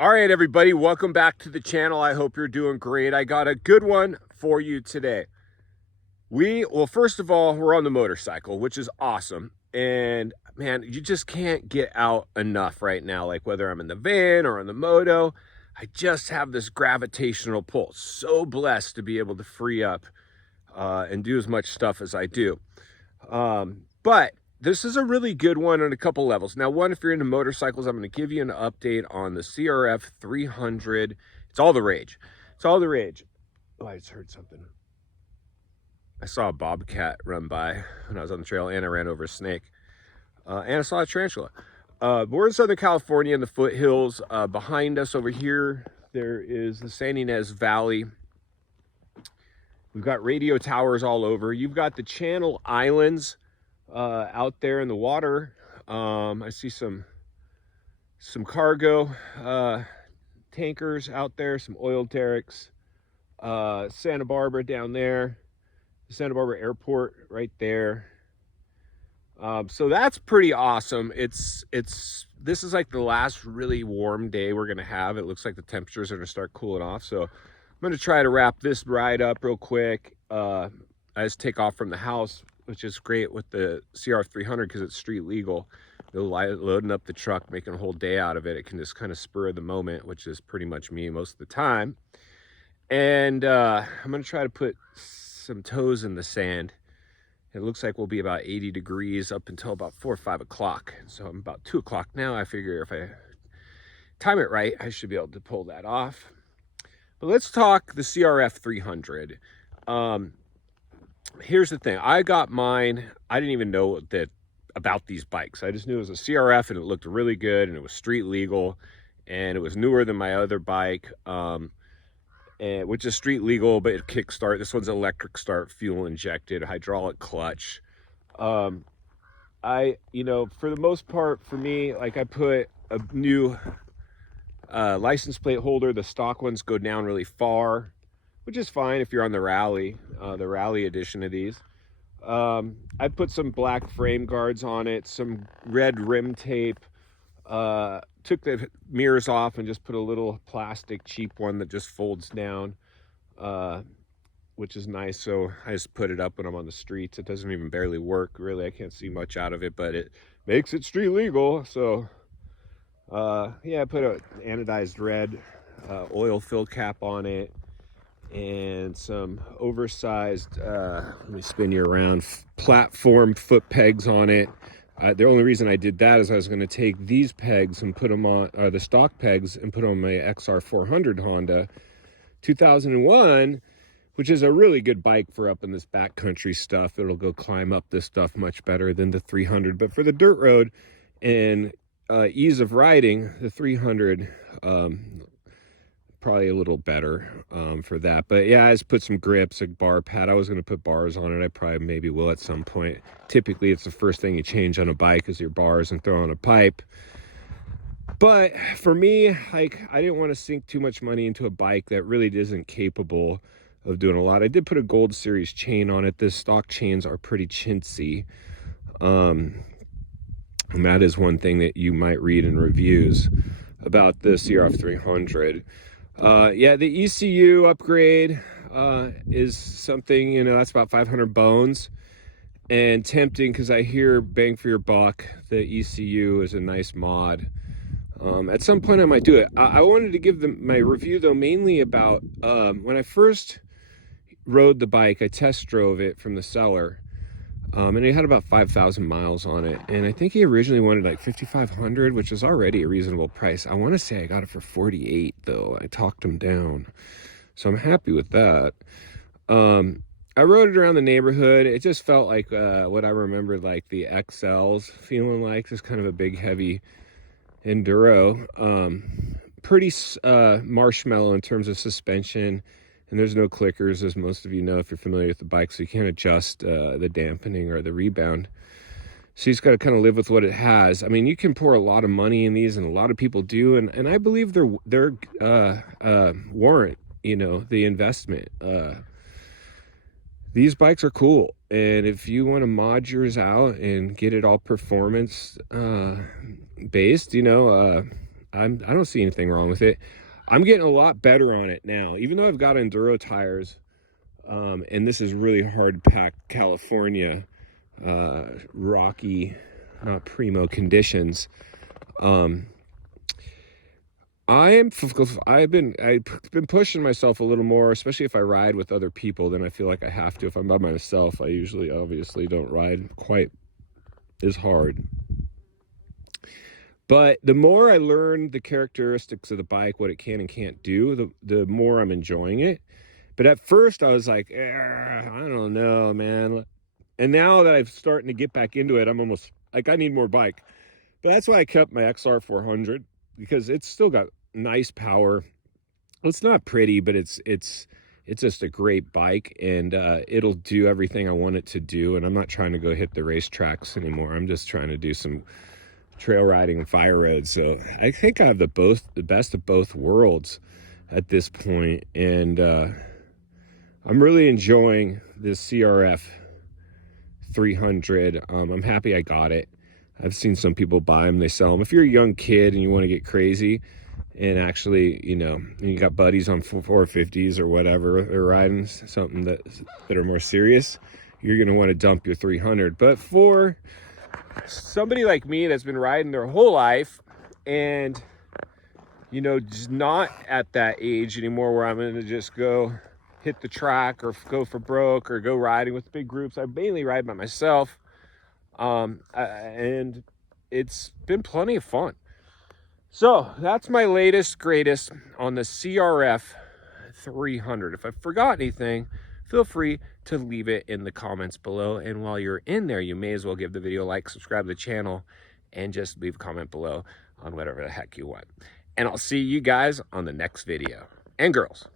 All right, everybody, welcome back to the channel. I hope you're doing great. I got a good one for you today. Well, first of all, we're on the motorcycle, which is awesome. And man, you just can't get out enough right now. Like whether I'm in the van or on the moto, I just have this gravitational pull. So blessed to be able to free up and do as much stuff as I do. But this is a really good one on a couple levels. Now, one, if you're into motorcycles, I'm going to give you an update on the CRF300. It's all the rage. It's all the rage. Oh, I just heard something. I saw a bobcat run by when I was on the trail, and I ran over a snake. And I saw a tarantula. We're in Southern California in the foothills. Behind us over here, there is the San Ynez Valley. We've got radio towers all over. You've got the Channel Islands out there in the water. I see some cargo tankers out there, some oil derricks. Santa Barbara down there, the Santa Barbara airport right there. So that's pretty awesome. This is like the last really warm day we're gonna have. It looks like the temperatures are gonna start cooling off, so I'm gonna try to wrap this ride up real quick. I just take off from the house, which is great with the CRF300 because it's street legal. Loading up the truck, making a whole day out of it. It can just kind of spur of the moment, which is pretty much me most of the time. And I'm gonna try to put some toes in the sand. It looks like we'll be about 80 degrees up until about 4 or 5 o'clock. So I'm about 2 o'clock now. I figure if I time it right, I should be able to pull that off. But let's talk the CRF300. Here's the thing. I got mine. I didn't even know about these bikes. I just knew it was a CRF and it looked really good and it was street legal and it was newer than my other bike, which is street legal, but it kickstart. This one's electric start, fuel injected, hydraulic clutch. For the most part, for me, like I put a new license plate holder. The stock ones go down really far, which is fine if you're on the rally edition of these. I put some black frame guards on it, some red rim tape, took the mirrors off and just put a little plastic cheap one that just folds down, which is nice. So I just put it up when I'm on the streets. It doesn't even barely work, really. I can't see much out of it, but it makes it street legal. So yeah, I put an anodized red oil fill cap on it and some oversized, let me spin you around, platform foot pegs on it. The only reason I did that is I was going to take these pegs and put them on, the stock pegs, and put on my XR400 Honda 2001, which is a really good bike for up in this backcountry stuff. It'll go climb up this stuff much better than the 300. But for the dirt road and ease of riding, the 300 probably a little better for that. But yeah, I just put some grips, a bar pad. I was going to put bars on it. I probably maybe will at some point. Typically it's the first thing you change on a bike is your bars and throw on a pipe. But for me, like, I didn't want to sink too much money into a bike that really isn't capable of doing a lot. I did put a Gold Series chain on it. The stock chains are pretty chintzy, and that is one thing that you might read in reviews about the CRF300. Yeah, the ECU upgrade is something, that's about 500 bones, and tempting because I hear bang for your buck. The ECU is a nice mod. At some point I might do it. I wanted to give my review though mainly about when I first rode the bike. I test drove it from the seller, and it had about 5,000 miles on it, and I think he originally wanted like 5,500, which is already a reasonable price. I want to say I got it for 48 though. I talked him down, so I'm happy with that. I rode it around the neighborhood. It just felt like what I remember like the XLs feeling like, just kind of a big heavy enduro. Pretty marshmallow in terms of suspension. And there's no clickers, as most of you know if you're familiar with the bike, so you can't adjust the dampening or the rebound. So you just got to kind of live with what it has. I mean, you can pour a lot of money in these, and a lot of people do, and I believe they're warrant, the investment. These bikes are cool, and if you want to mod yours out and get it all performance based, I don't see anything wrong with it. I'm getting a lot better on it now, even though I've got enduro tires. And this is really hard packed California, rocky, not primo conditions. I've been pushing myself a little more, especially if I ride with other people. Then I feel like I have to. If I'm by myself, I usually obviously don't ride quite as hard. But the more I learn the characteristics of the bike, what it can and can't do, the more I'm enjoying it. But at first I was like, I don't know, man. And now that I'm starting to get back into it, I'm almost like, I need more bike. But that's why I kept my XR400, because it's still got nice power. It's not pretty, but it's just a great bike, and it'll do everything I want it to do. And I'm not trying to go hit the racetracks anymore. I'm just trying to do some trail riding and fire roads. So I think I have the best of both worlds at this point, and I'm really enjoying this CRF 300. I'm happy I got it. I've seen some people buy them, they sell them. If you're a young kid and you want to get crazy and actually, you know, you got buddies on 450s or whatever, they're riding something that are more serious, you're going to want to dump your 300. But for somebody like me that's been riding their whole life and, you know, just not at that age anymore where I'm going to just go hit the track or go for broke or go riding with big groups, I mainly ride by myself. And it's been plenty of fun. So that's my latest, greatest on the CRF 300. If I forgot anything, feel free to leave it in the comments below. And while you're in there, you may as well give the video a like, subscribe to the channel, and just leave a comment below on whatever the heck you want. And I'll see you guys on the next video. And girls.